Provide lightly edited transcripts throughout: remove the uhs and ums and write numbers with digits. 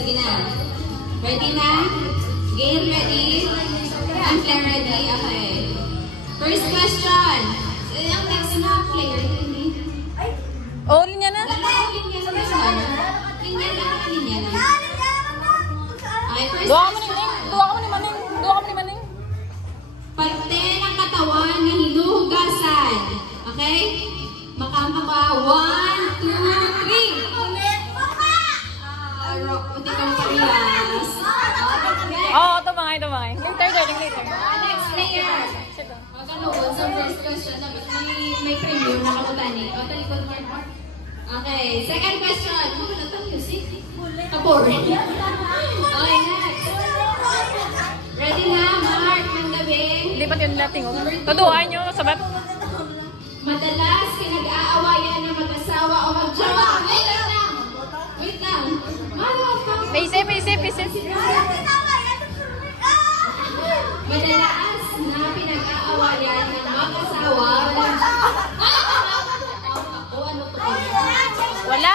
Sige na. Ready na? Game ready? Answer ready? Okay. First question. Ang next na player. Oh, linya na? Linya na. Linya na. Linya na. Okay, first Duwa ka question. mo ni Maning. Parte ng katawan na hinuhugasan. Okay? Makamaka. 1, 2, 3. Rock, puti kang parehas. Oo, ito mga. Later. Next player. Magkanood sa first question. May premium na kamutani. O, talikod mo. Okay, second question. Wala tang music. Kapor. Okay, next. Ready na, Mark, ng gabi. Hindi pa yun natin. Tuduan nyo, sabat. Madalas pinag-aawayan ng mag-asawa o mag-jowa. Wait lang. Isip. Madalas na pinag-aawayan ng mag-asawa o ano to? Wala.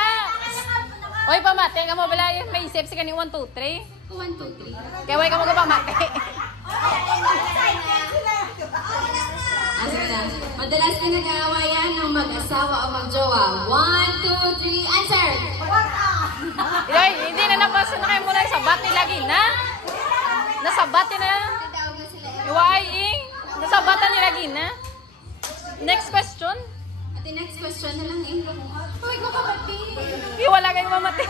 Oy, pamate ka mo bala yun. May isip si kani 1, 2, 3. 1, 2, 3. Kaya way ka mo ka pamate. Sige na. Madalas pinag-aawayan ng mag-asawa o mag-jowa. 1, 2, 3, answer! Yoy, hindi na napasa na kayo muna yung sabat ni lagi na. Nasabat na. Iwaing. Nasabatan ni lagi na. Next question. Ate, next question na lang eh. Uy, ko kapatid! Wala kayong mamati.